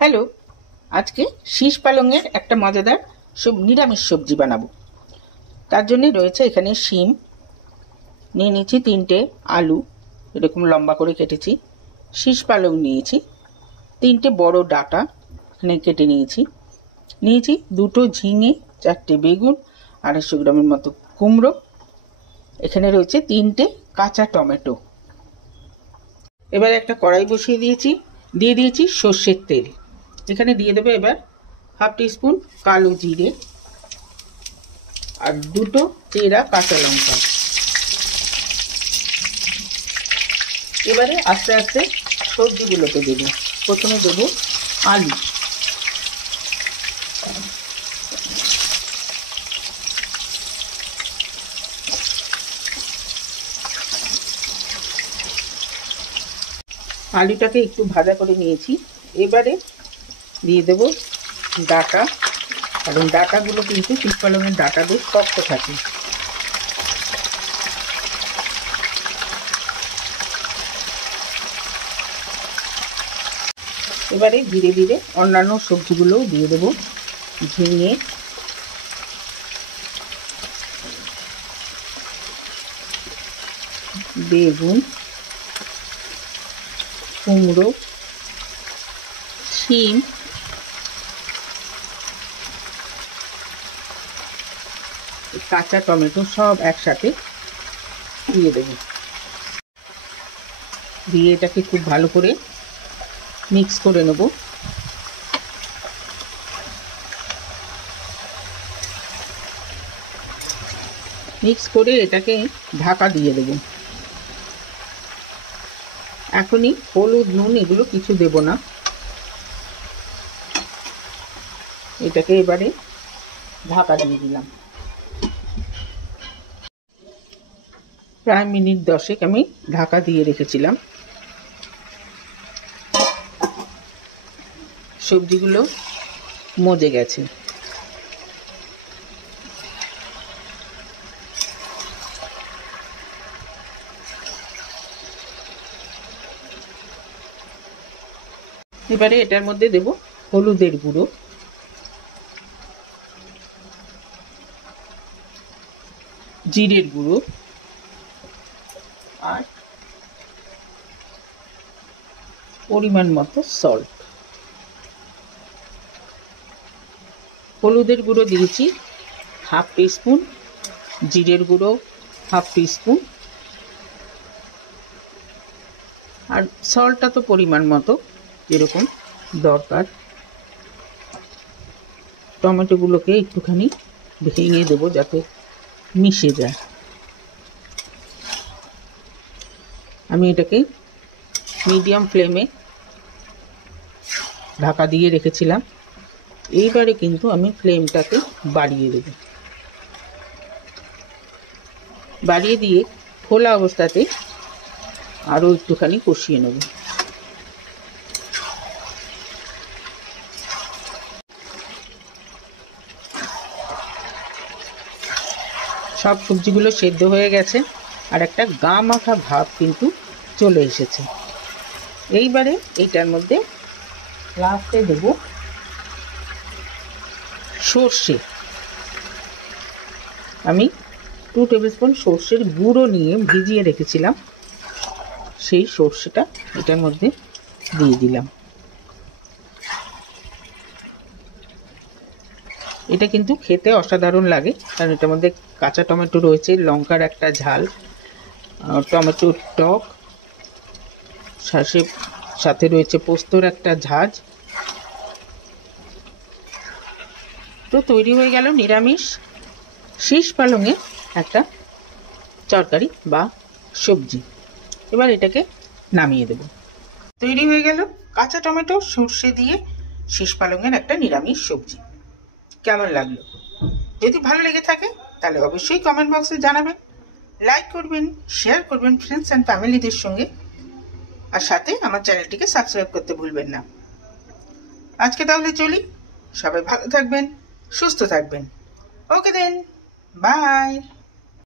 Hello, আজকে শীষ পালংয়ের একটা মজাদার নিরামিষ সবজি বানাবো। তার জন্য রয়েছে এখানে শিম নিয়ে নিয়েছি, 3টে আলু এরকম লম্বা করে কেটেছি, শীষ পালং নিয়েছি, 3টে বড় ডাঁটা এখানে কেটে নিয়েছি, 2টো ঝিঙে, 4টে বেগুন, 250 গ্রামের মতো কুমড়ো, এখানে রয়েছে 3টে কাঁচা টমেটো। এবার একটা কড়াই বসিয়ে দিয়ে দিয়েছি সর্ষের তেল। এখানে দিয়ে দেবো এবার হাফ টিস্পুন কালো জিরে আর 2টো চেরা কাঁচা লঙ্কা। এবারে আস্তে আস্তে সবজিগুলোকে দেবো। প্রথমে দেবো আলু, আলুটাকে একটু ভাজা করে নিয়েছি। এবারে দিয়ে দেবো ডাঁটা, কারণ ডাঁটাগুলো কিন্তু শীষ পালংয়ের ডাঁটা বেশ শক্ত থাকে। এবারে ধীরে ধীরে অন্যান্য সবজিগুলোও দিয়ে দেবো, ঝিঙে, বেগুন, কুমড়ো, শিম, কাঁচা টমেটো সব একসাথে দিয়ে দেবো। দিয়ে এটাকে খুব ভালো করে মিক্স করে নেব। মিক্স করে এটাকে ঢাকা দিয়ে দেব। এখনই হলুদ, নুন এগুলো কিছু দেব না। এটাকে এবারে ঢাকা দিয়ে দিলাম। প্রায় মিনিট 10 আমি ঢাকা দিয়ে রেখেছিলাম। সবজিগুলো মজে গেছে। এবারে এটার মধ্যে দেব হলুদের গুঁড়ো, জিরের গুঁড়ো আর পরিমাণ মতো সল্ট। হলুদের গুঁড়ো দিয়েছি হাফ টিস্পুন, জিরের গুঁড়ো হাফ টিস্পুন, আর সল্টটা তো পরিমাণ মতো যেরকম দরকার। টমেটোগুলোকে একটুখানি ভেঙে দেবো যাতে মিশে যায়। আমি এটাকে মিডিয়াম ফ্লেমে ঢাকা দিয়ে রেখেছিলাম। এইবারে কিন্তু আমি ফ্লেমটাকে বাড়িয়ে দেব। বাড়িয়ে দিয়ে খোলা অবস্থাতে আরও একটুখানি কষিয়ে নেব। সব সবজিগুলো সেদ্ধ হয়ে গেছে আর একটা গা মাখা ভাব কিন্তু চলে এসেছে। এইবারে এইটার মধ্যে লাস্টে দেব সর্ষে। আমি 2 টেবিল স্পুন সর্ষের গুঁড়ো নিয়ে ভিজিয়ে রেখেছিলাম, সেই সর্ষেটা এটার মধ্যে দিয়ে দিলাম। এটা কিন্তু খেতে অসাধারণ লাগে, কারণ এটার মধ্যে কাঁচা টমেটো রয়েছে, লঙ্কার একটা ঝাল, টমেটোর টক, সাথে রয়েছে পোস্তর একটা ঝাঁজ। তো তৈরি হয়ে গেল নিরামিষ শীষ পালংয়ের একটা তরকারি বা সবজি। এবার এটাকে নামিয়ে দেব। তৈরি হয়ে গেল কাঁচা টমেটো সর্ষে দিয়ে শীষ পালংয়ের একটা নিরামিষ সবজি। কেমন লাগলো? যদি ভালো লেগে থাকে তাহলে অবশ্যই কমেন্ট বক্সে জানাবেন, লাইক করবেন, শেয়ার করবেন ফ্রেন্ডস অ্যান্ড ফ্যামিলিদের সঙ্গে, আর সাথে আমার চ্যানেলটিকে সাবস্ক্রাইব করতে ভুলবেন না। আজকে তাহলে চলি, সবাই ভালো থাকবেন, সুস্থ থাকবেন। ওকে দেন, বাই।